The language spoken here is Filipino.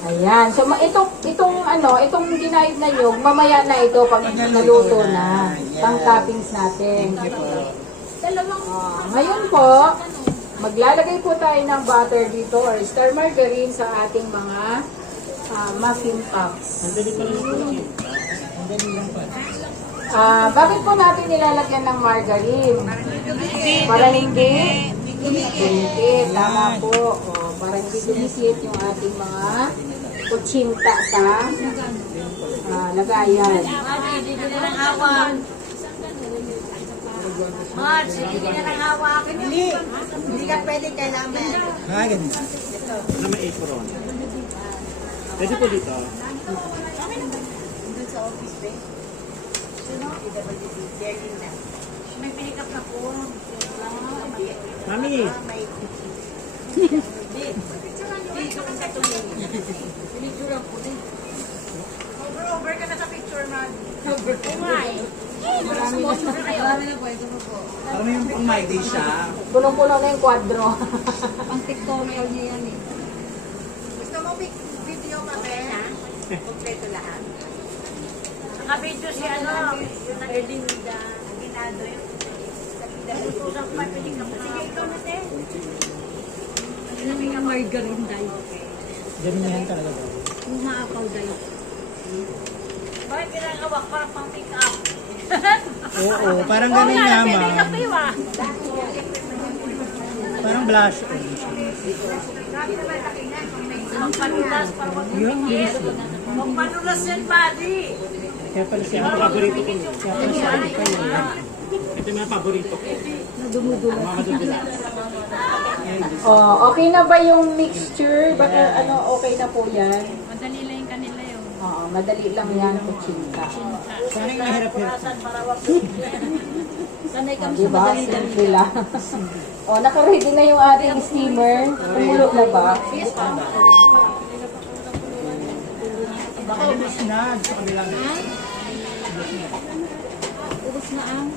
Ayan. So, itong ginayad na nyug, mamaya na ito pag naluto na. Pang-toppings natin. Ngayon po, maglalagay po tayo ng butter dito or star margarine sa ating mga muffin tops. Bakit po natin nilalagyan ng margarine? Para hindi dumikit. Tama po. Para hindi dumikit yung ating mga kutsinta sa lagayan. Marge, hindi na lang hawakin. Hindi ka pwede kailangan. Ganun. Na may apron. Pwede po dito. Doon sa office ba? May pick up na po. Mami! Over ka na sa picture, man. Parang yung pang my day siya. Punong-puno na yung kwadro. Ang pictorial niya yan eh. Gusto mo video kami? Kompleto lahat. Naka-video si yung nag-Erlinda. Ginado yun. Nag-utusang pa piling ka. Sige, ikaw na, te. Yung margarine dahil. Ganun yan talaga ba? Yung maapaw dahil. Bakit pinangawak para pang pick up? Oo, parang ganun nga ma. Parang blush on. Ang panulas para mag-pigil. Ang panulas yan, buddy. Kaya pala siya ang paborito ko. Kaya pala siya ang kanya. Ito yung mga paborito ko. Mga madudulas. Okay na ba yung mixture? Baka okay na po yan? Madali lang yung kanila yun. Oo, madali lang yan kutsinta. Sana yung mahirap-hirap. Sanay kami sa Diba? madali Simple lang. Naka-ready na yung ating steamer. Tumulo na ba? Baka ubus na sa kabilang. Ubus na ang